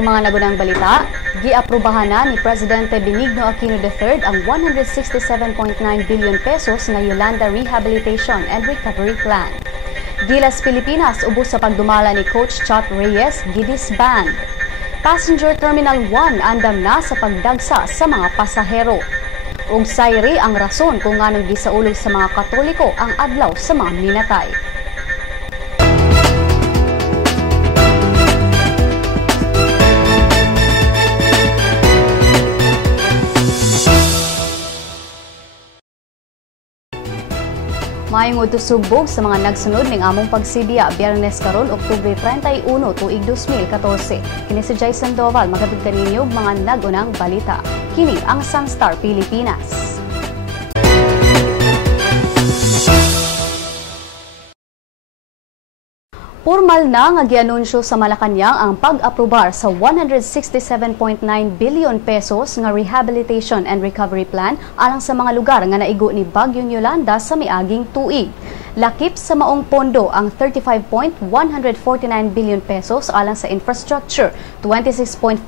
Ang mga nagunang balita, giaprubahan na ni Presidente Benigno Aquino III ang 167.9 billion pesos na Yolanda Rehabilitation and Recovery Plan. Gilas Pilipinas ubos sa pagdumala ni Coach Chot Reyes, gidisband. Passenger Terminal 1 andam na sa pagdagsa sa mga pasahero. Ug sayri ang rason kung nganong gisaulog sa mga Katoliko ang adlaw sa mga minatay. Maayong utusugbog sa mga nagsunod ning among pagsibiya Biyernes karon Oktubre 31 tuig 2014. Kini si Jay Sandoval magatid kaninyo mga nagunang balita. Kini ang Sunstar Pilipinas. Formal na nga gianunsyo sa Malacañang ang pag-aprobar sa 167.9 billion pesos nga Rehabilitation and Recovery Plan alang sa mga lugar nga naigo ni Bagyong Yolanda sa miaging tuig. Lakip sa maong pondo ang 35.149 billion pesos alang sa infrastructure, 26.406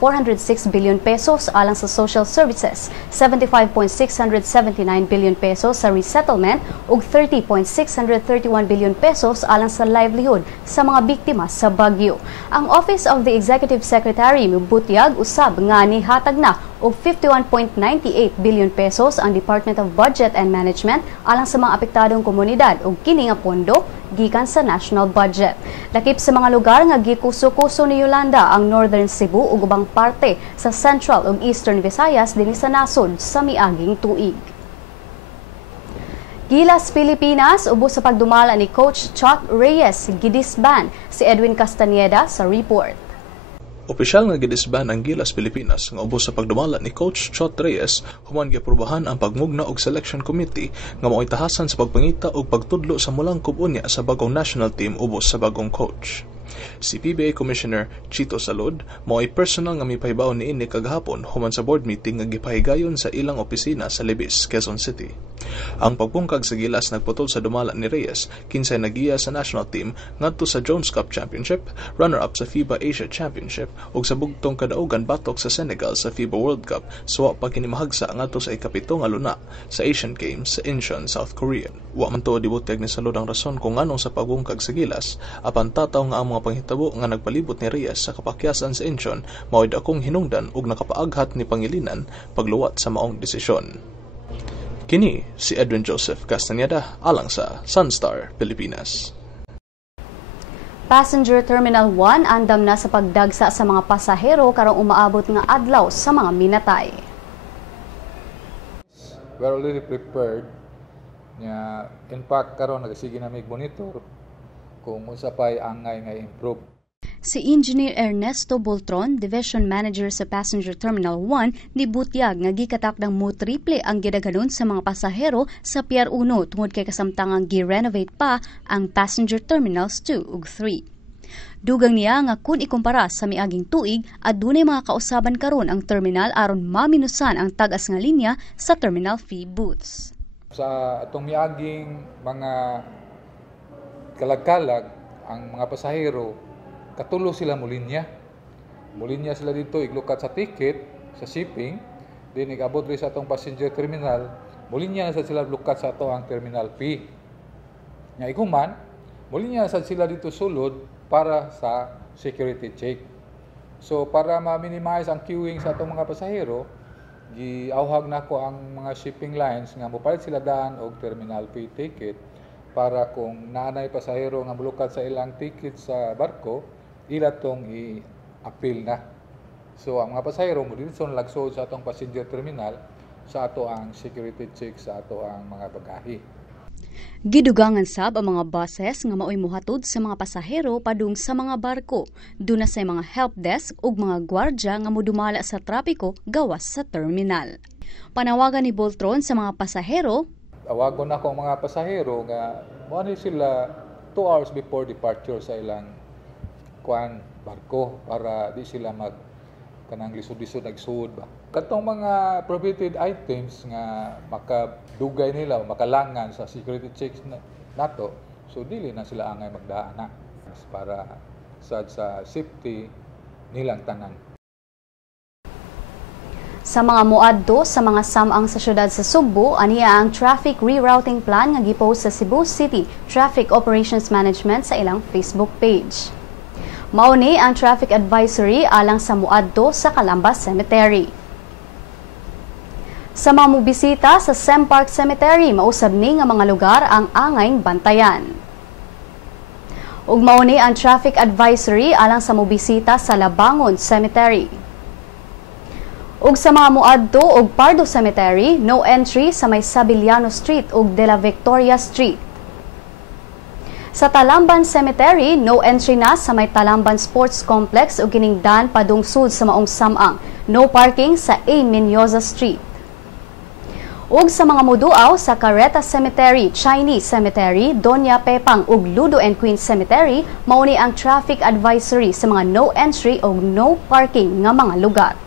billion pesos alang sa social services, 75.679 billion pesos sa resettlement ug 30.631 billion pesos alang sa livelihood sa mga biktima sa bagyo. Ang Office of the Executive Secretary mibutyag usab nga nihatag na og 51.98 billion pesos ang Department of Budget and Management alang sa mga apektadong komunidad ug kini nga pondo gikan sa national budget. Lakip sa mga lugar nga gikuso-kuso ni Yolanda ang Northern Cebu ug ubang parte sa Central ug Eastern Visayas dinhi sa nasod sa miaging tuig. Gilas Pilipinas ubos sa pagdumala ni Coach Chot Reyes, gidisband si Edwin Castañeda sa report. Opisyal nga gidisband ang Gilas Pilipinas nga ubos sa pagdumala ni Coach Chot Reyes human giaprubahan ang pagmugna og selection committee nga mao'y tahasan sa pagpangita og pagtudlo sa mulangkob unya sa bagong national team ubos sa bagong coach. Si PBA Commissioner Chito Salud mao'y personal nga mipahibaw niini kagahapon human sa board meeting nga gipahigayon sa ilang opisina sa Libis, Quezon City. Ang pagpungkag sa Gilas nagputol sa dumala ni Reyes kinsay nagiya sa national team ngadto sa Jones Cup Championship, runner-up sa FIBA Asia Championship ug sa bugtong kadaugan batok sa Senegal sa FIBA World Cup suwa pa kini mahagsa ngadto sa ikapito nga luna sa Asian Games sa Incheon, South Korea. Wa man to dibuteg ni Salud ang rason kung nganong sa pagpungkag sa Gilas apan tataw nga ang mga panghitabo nga nagpalibot ni Reyes sa kapakyasan sa Incheon mao'y dakong hinungdan ug nakapaaghat ni Pangilinan pagluwat sa maong desisyon. Kini si Edwin Joseph Castañeda alang sa Sunstar Pilipinas. Passenger Terminal 1 andam na sa pagdagsa sa mga pasahero karong umaabot nga adlaw sa mga minatay. We're already prepared. In fact, karon nagsige na mig monitor kung unsa pay angay nga improve. Si Engineer Ernesto Boltron, Division Manager sa Passenger Terminal 1, nibutyag nga gikatakdang mo triple ang gidaghanon sa mga pasahero sa Pier 1 tungod kay kasamtangang gi-renovate pa ang Passenger Terminals 2 ug 3. Dugang niya nga kung ikumpara sa miaging tuig, adunay mga kausaban karon ang terminal aron maminusan ang tagas nga linya sa terminal fee booths. Sa atong miaging mga kalag-kalag ang mga pasahero katulo sila mulinya sila dito iglukat sa ticket sa shipping din igabot rin sa atong passenger terminal mulinya sa sila lukat sa ato ang terminal fee nga iguman mulinya sa sila dito sulod para sa security check. So para ma-minimize ang queuing sa atong mga pasahero giauhag nako ang mga shipping lines nga mopalit sila daan og terminal fee ticket para kung naanay pasahero nga mulukat sa ilang ticket sa barko ila tong i-appeal na. So ang mga pasahero mo dito lagsod sa atong passenger terminal sa ato ang security check sa ato ang mga bagahe. Gidugangan sab ang mga buses nga mao'y mohatod sa mga pasahero padung sa mga barko. Duna sa mga help desk ug mga gwardya nga modumala sa trapiko gawas sa terminal. Panawagan ni Boltron sa mga pasahero, awagon na ko ang mga pasahero nga mo sila 2 hours before departure sa ilang barko para di sila kanang lisod-lisod nagsuod ba. Katong mga prohibited items nga makadugay nila o makalangan sa security checks nato, so dili na sila angay magdaan na para sa safety nilang tanan. Sa mga muadto sa mga samang sa syudad sa Sugbo, aniya ang traffic rerouting plan nga gipost sa Cebu City Traffic Operations Management sa ilang Facebook page. Mauni ang traffic advisory alang sa muadto sa Calamba Cemetery. Sa mga mubisita sa Sem Park Cemetery, mausab ni nga mga lugar ang angayng bantayan. Ug mauni ang traffic advisory alang sa mubisita sa Labangon Cemetery. Ug sa mga muadto og Pardo Cemetery, no entry sa may Sabiliano Street ug De La Victoria Street. Sa Talamban Cemetery, no entry na sa may Talamban Sports Complex ug giningdan padungsod sa maong samang. No parking sa A. Menyoza Street. Ug sa mga muduaw sa Carreta Cemetery, Chinese Cemetery, Doña Pepang ug Ludo and Queen Cemetery, mauni ang traffic advisory sa mga no entry ug no parking nga mga lugar.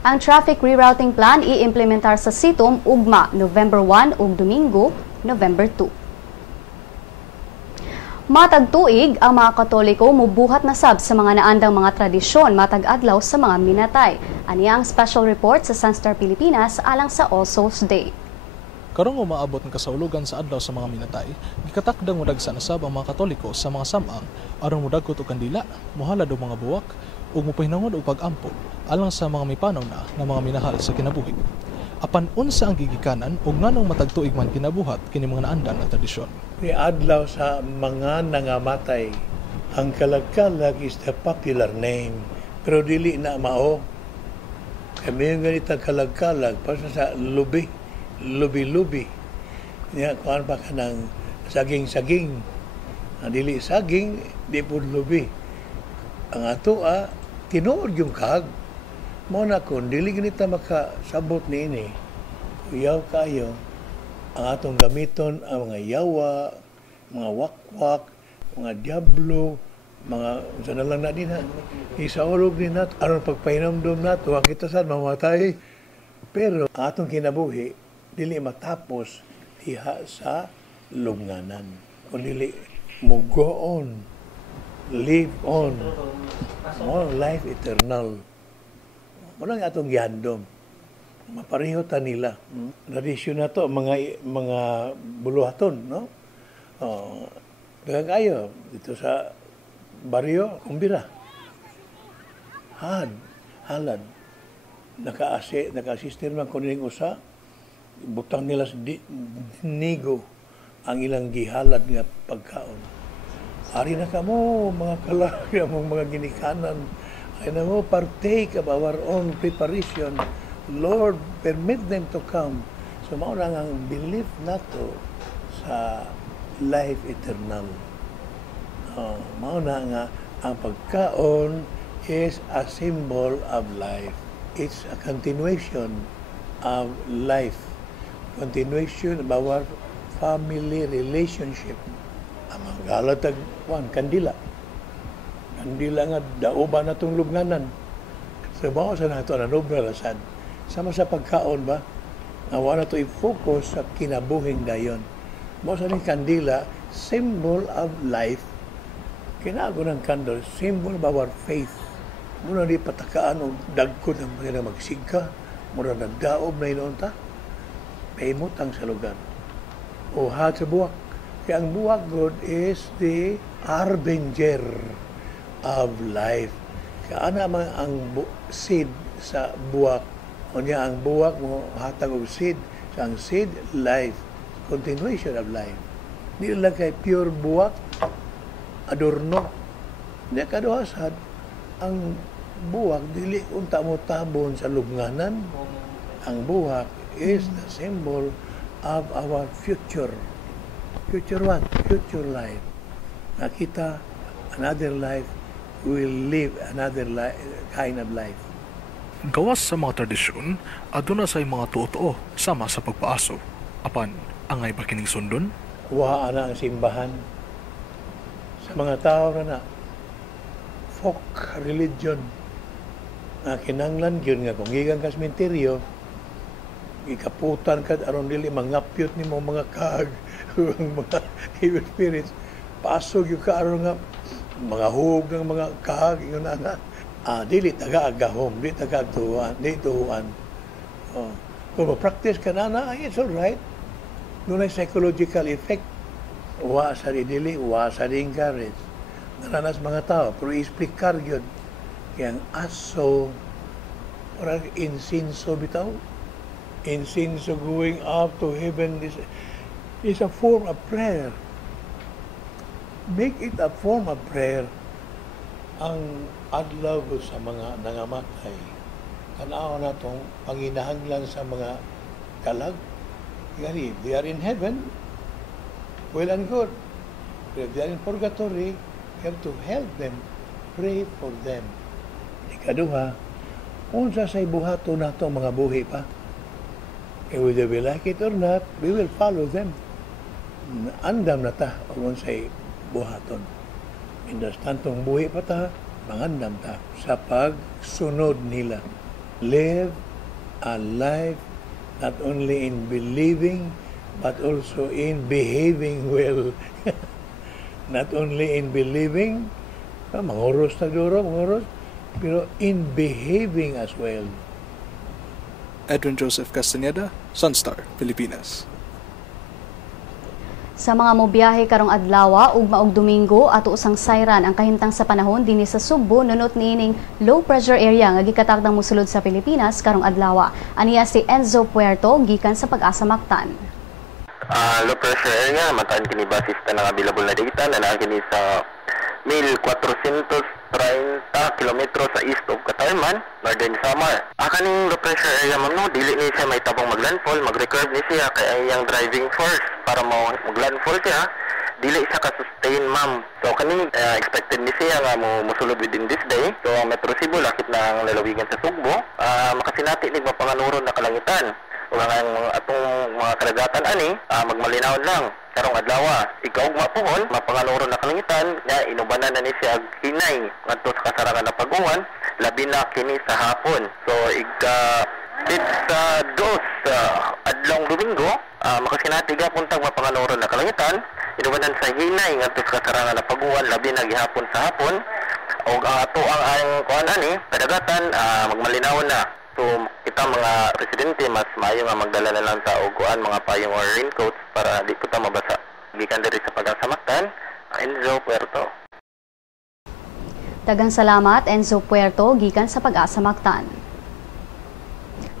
Ang traffic rerouting plan i-implementar sa Sitom ugma November 1 ug Domingo, November 2. Matag tuig ang mga Katoliko mubuhat na sab sa mga naandang mga tradisyon matag adlaw sa mga minatay. Ani ang special report sa Sunstar Pilipinas alang sa All Souls Day. Karong umaabot ng kasaulugan sa adlaw sa mga minatay, gikatakdang mudagsa na sab ang mga Katoliko sa mga samang aron mudagkot og kandila, mohalad og mga buwak ug mopahinangod og pag-ampo alang sa mga mipanaw na nga mga minahal sa kinabuhi. Apan unsa ang gigikanan ug nganong matagtuig man kinabuhat kini mga naandan nga tradisyon. Ni adlaw sa mga nangamatay, ang Kalag-Kalag is the popular name, pero dili na mao. Kami yung ganitang Kalag-Kalag para sa lubi. Niya kuan pa ka ng saging-saging. Ang dili saging, di po lubi. Ang ato tinuod yung kag. Mo na kung dili ganita makasabot ni ini, kuyaw kayo, ang atong gamiton ang mga yawa, mga wakwak, mga diablo, mga sana lang na din isaulog din nato aron pagpahinamdom nato ang kita sad mamatay. Pero ang atong kinabuhi dili matapos diha sa lubnganan, kun dili mo go on, live on, more life eternal. Muna nga atong gihandom. Mapareho ta nila. Tradisyon na to, mga buluhaton, no? Dagang kayo, dito sa baryo, kumbira. Halad. Naka-assistir man kuning usa, butang nila sa nigo ang ilang gihalad nga pagkaon. Ari na kamo, mga kalagya, mga ginikanan, ay na mo partake of our own preparation. Lord, permit them to come. So, mauna ang belief nato sa life eternal. Mauna nga ang pagkaon is a symbol of life. It's a continuation of life. Continuation of our family relationship. Ang mga galatag, kandila. Kandila nga, dauba na itong lubnganan. So, bawa sa nato na nobralasan. Sama sa pagkaon ba? Nawa na ito i-focus sa kinabuhing dayon. Bawa sa ning kandila, symbol of life. Kinago ng candle, symbol of our faith. Muna di patakaan o dagkod ang mga magsigka. Muna nagdaob na inoon ta. Paimutang sa lugar. O hat sa buwak. Kaya ang buwak, God, is the harbinger of life. Kaya naman ang seed sa buwak. O niya ang buwak mo hatag og seed. So ang seed, life. Continuation of life. Hindi lang kay pure buwak, adorno. Hindi kaduhasad. Ang buwak, dili unta mo tabon sa lubnganan. Ang buwak is the symbol of our future. Future what? Future life. Nakita another life, we will live another kind of life. Gawas sa mga tradisyon, aduna say mga tuo sama sa pagpaaso. Apan, angay ba kining sundon? Kuhaan na ang simbahan. Sa mga tao na folk religion, na kinanglan yun nga, kung gigang ka sementeryo, ikaputan ka, aron dili, mangapyot ni mo mga kag, mga evil spirits, pasog yung ka, aron nga, mga hug ng mga kag, yun na nga, dili taga-agahom, dili taga-tuhuan, dili tuhuan. Kung ma-practice ka na, it's alright. Doon ay psychological effect. Wa sa dili, wa sa encourage. Naranas mga tao, pero explicar yun. Kaya ang aso, parang insinso bitaw. Insinso going up to heaven is a form of prayer. Make it a form of prayer. Ang adlaw sa mga nangamatay, tanaw na itong panginahanglan sa mga kalag. If they are in heaven, well and good. But if they are in purgatory, you have to help them, pray for them. Ikaduha, unsa say buhato na itong mga buhi pa. Whether we like it or not, we will follow them. Andam na ta, o unsay buhaton. Indas tantong buhi pa ta, mangandam ta sa pagsunod nila. Live a life not only in believing but also in behaving well. Not only in believing, manguros na duro, manguros, pero in behaving as well. Edwin Joseph Castaneda, Sunstar, Pilipinas. Sa mga mobiyahe karong adlaw ug maog Domingo ato usang sayran ang kahimtang sa panahon dinhi sa Subo nunot niining low pressure area nga gikatakdang mosulod sa Pilipinas karong adlaw. Aniya si Enzo Puerto gikan sa Pag-asa Mactan. Low pressure area mataan kini basis na available na data na naa kini sa 1430 kilometro sa east of Katarman, Northern Samar. Kaning low pressure area ma'am no, dili ni siya may tabang maglandfall, mag-recurve ni siya kay iyang driving force para maglandfall siya, dili siya ka-sustain ma'am. So kaning expected ni siya nga mosulod within this day. So may possible lakit na ang lalawigan sa Sugbo, makasinati ni mapanganuron na kalangitan. O ang atong mga karagatan ani, magmalinaw lang karong adlaw. Ikaugma pohon mapanganuron na kalangitan nga inubanan na ni siya hinay ngadto sa kasarangan na pagungan labi na kini sa hapon. So sa dos adlong Domingo, makasinati gapuntag mapanganuron na kalangitan inubanan sa hinay ngadto sa kasarangan na pagungan labi na gihapon sa hapon. Og ang ato ang kuan ani kadagatan magmalinaw na. So, kita mga residente, mas maayo nga magdala na lang ta og kuan mga payong or raincoats para di po ta mabasa. Gikan diri sa Pag-asa Mactan, Enzo Puerto. Daghang salamat Enzo Puerto gikan sa Pag-asa Mactan.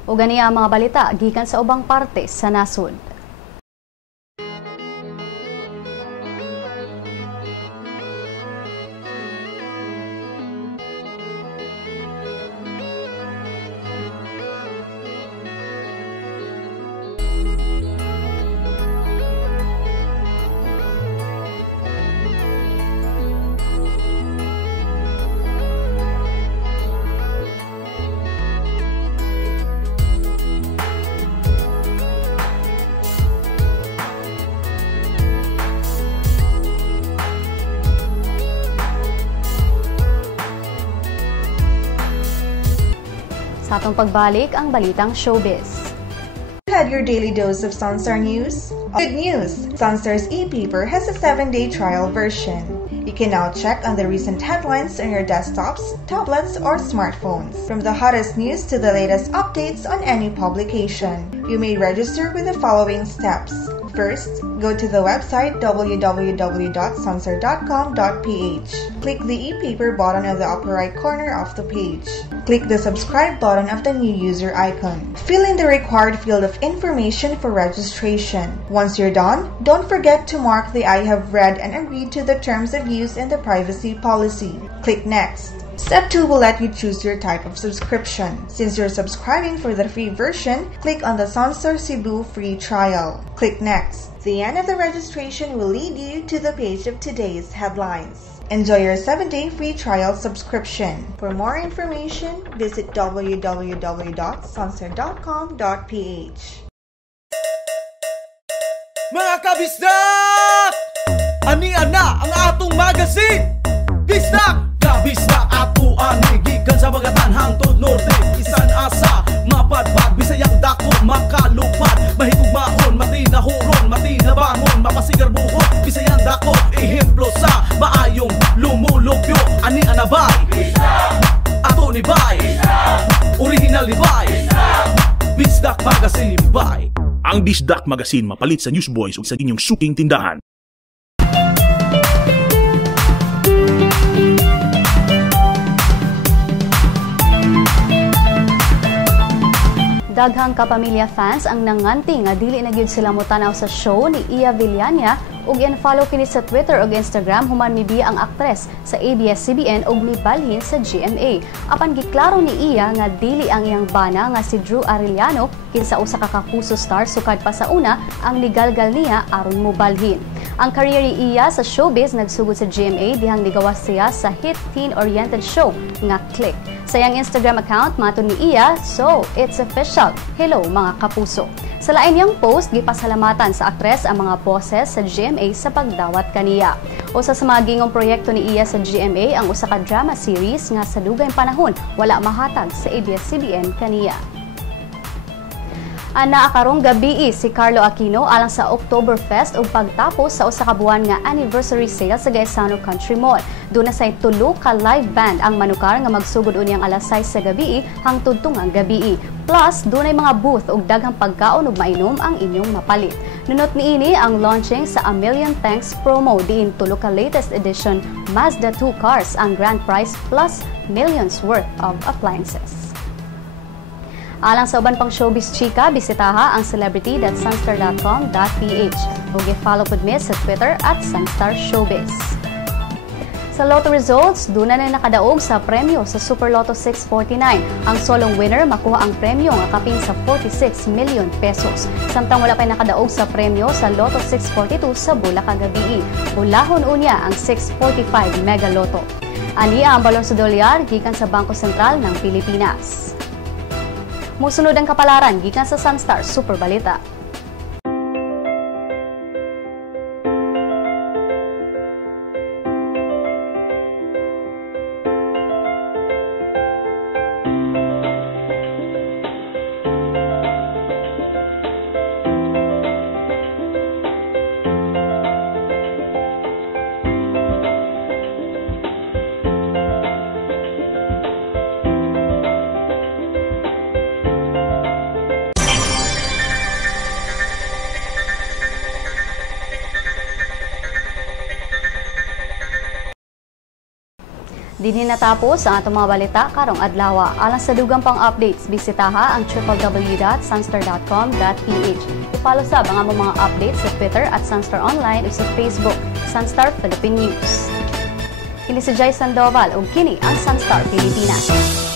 O ganiya ang mga balita gikan sa ubang parte sa nasud. Sa atong pagbalik ang balitang showbiz. You had your daily dose of Sunstar News? Good news! Sunstar's e-paper has a 7-day trial version. You can now check on the recent headlines on your desktops, tablets, or smartphones. From the hottest news to the latest updates on any publication. You may register with the following steps. First, go to the website www.sunstar.com.ph. Click the e-paper button on the upper right corner of the page. Click the subscribe button of the new user icon. Fill in the required field of information for registration. Once you're done, don't forget to mark the I have read and agreed to the terms of use and the privacy policy. Click Next. Step 2 will let you choose your type of subscription. Since you're subscribing for the free version, click on the Sunstar Cebu free trial. Click Next. The end of the registration will lead you to the page of today's headlines. Enjoy your 7-day free trial subscription. For more information, visit www.sunstar.com.ph. Mga kabisdak! Ani-ana ang atong magazine! Bisdak! Kabisdak ato ani gikan sa Bagatan hangtod norte. Isan asa mapadpad Bisayang dako makalupad. Mahigugmaon, matinahuron, matinabangon, mapasigar buhot. Bisayang dako ehemplo sa maayong lumulupyo. Ani-ana ba? Bisdak! Ato malibay. Bisdak Magazine Limbay. Ang Bisdak Magazine mapalit sa Newsboys ug sa inyong suking tindahan. Daghang kapamilya fans ang nanganti nga dili na gyud sila motanaw sa show ni Iya Villania ug in-follow kini sa Twitter ug Instagram human mibiya ang aktres sa ABS-CBN ug mibalhin sa GMA. Apan giklaro ni Iya nga dili ang iyang bana nga si Drew Arellano kinsa usa ka kapuso star sukad pa sa una ang nigalgal niya aron mobalhin. Ang career ni Iya sa showbiz nagsugod sa GMA dihang nigawas siya sa hit teen-oriented show nga Click. Sa iyang Instagram account, matud ni Iya, "So, it's official. Hello mga kapuso." Sa lain niyang post, gipasalamatan sa aktres ang mga bosses sa GMA sa pagdawat kaniya. Usa sa mga gingong proyekto ni Iya sa GMA ang usa ka drama series nga sa dugay panahon wala mahatag sa ABS-CBN kaniya. Ana karong gabi si Carlo Aquino alang sa Oktoberfest ug pagtapos sa usa ka buwan nga anniversary sale sa Gaisano Country Mall. Doon na say tulo ka live band ang manukar nga magsugod unyang alas 6 sa gabi hangtod tungang gabi. Plus dunay mga booth ug daghang pagkaon ug mainom ang inyong mapalit. Nunot niini ang launching sa A Million Thanks promo diin tulo ka latest edition Mazda 2 cars ang grand prize plus millions worth of appliances. Alang sa uban pang showbiz chika, bisitaha ang celebrity.sunstar.com.ph ug i-follow pud mi sa Twitter @sunstarshowbiz. Sa Lotto results, doon na nakadaog sa premyo sa Super Lotto 649. Ang solong winner makuha ang premyo nga kapin sa 46 million pesos. Samtang wala pa nakadaog sa premyo sa Lotto 642 sa Bulacan gabi. Ulahon unya ang 645 Mega Lotto. Aniya ang balon sa dolyar gikan sa Bangko Sentral ng Pilipinas. Musunod ang kapalaran gikan sa Sunstar Super Balita. Dinhi natapos ang atong mga balita karong adlaw. Alang sa dugang pang updates, bisitaha ang www.sunstar.com.ph. I-follow sa mga updates sa Twitter @Sunstar Online ug sa Facebook Sunstar Philippine News. Kini si Jai Sandoval ug kini ang Sunstar Pilipinas.